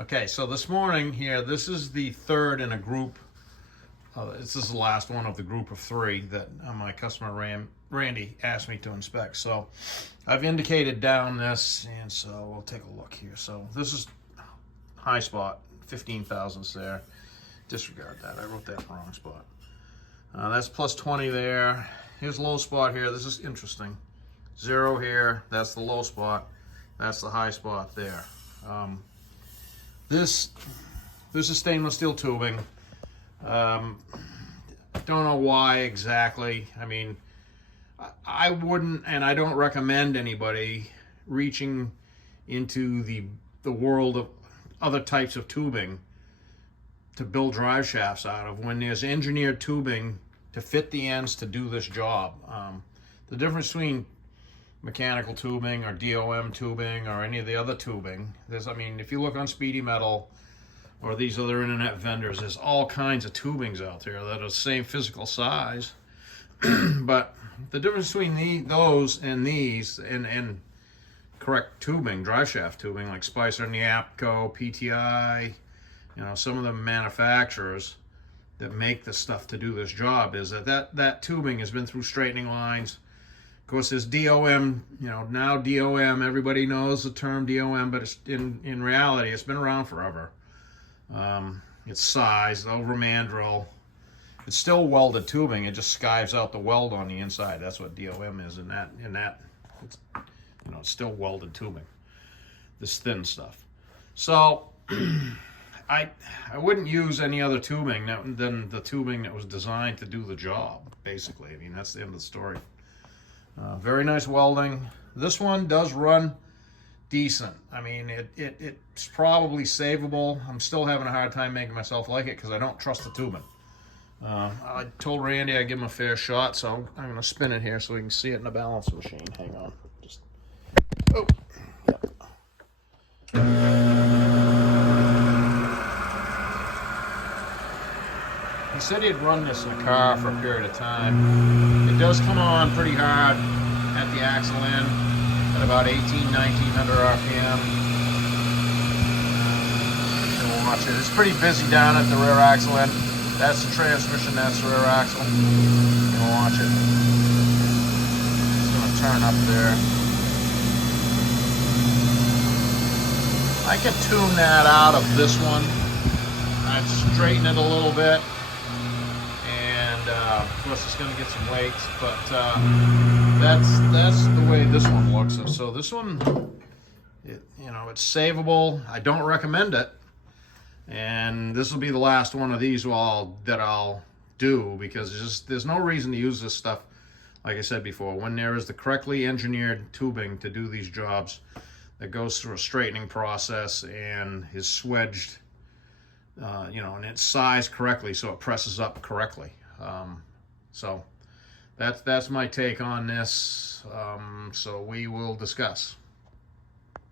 Okay, so this morning here, this is the third in a group. This is the last one of the group of three that my customer Randy asked me to inspect. So I've indicated down this, and so we'll take a look here. So this is high spot, 15 thousandths there. Disregard that, I wrote that in the wrong spot. That's plus 20 there. Here's low spot here. This is interesting. 0 here, that's the low spot. That's the high spot there. This is stainless steel tubing. Don't know why exactly. I mean, I wouldn't, and I don't recommend anybody reaching into the world of other types of tubing to build drive shafts out of when there's engineered tubing to fit the ends to do this job. The difference between mechanical tubing or DOM tubing or any of the other tubing, I mean, if you look on Speedy Metal or these other internet vendors, there's all kinds of tubings out there that are the same physical size. But the difference between those and these and correct tubing, drive shaft tubing like Spicer, Neapco, PTI, you know, some of the manufacturers that make the stuff to do this job is that tubing has been through straightening lines. Of course, there's DOM, you know, now DOM, everybody knows the term DOM, but it's in reality, it's been around forever. It's sized over mandrel. It's still welded tubing. It just skives out the weld on the inside. That's what DOM is. And that it's, you know, it's still welded tubing. This thin stuff. So I wouldn't use any other tubing than the tubing that was designed to do the job. Basically, I mean, that's the end of the story. Very nice welding. This one does run decent. I mean, it's probably savable. I'm still having a hard time making myself like it because I don't trust the tubing. I told Randy I'd give him a fair shot, so I'm going to spin it here so we can see it in the balance machine. Hang on. Just, oh, yep. He said he'd run this in a car for a period of time. It does come on pretty hard at the axle end at about 1900 RPM. And we'll watch it. It's pretty busy down at the rear axle end. That's the transmission, that's the rear axle. And we'll watch it. It's going to turn up there. I can tune that out of this one. I'd straighten it a little bit. Of course, it's going to get some weights, but that's the way this one looks. So this one, you know, it's savable. I don't recommend it, and this will be the last one of these that I'll do because there's no reason to use this stuff. Like I said before, when there is the correctly engineered tubing to do these jobs that goes through a straightening process and is swedged, you know, and it's sized correctly so it presses up correctly. So that's my take on this. So we will discuss.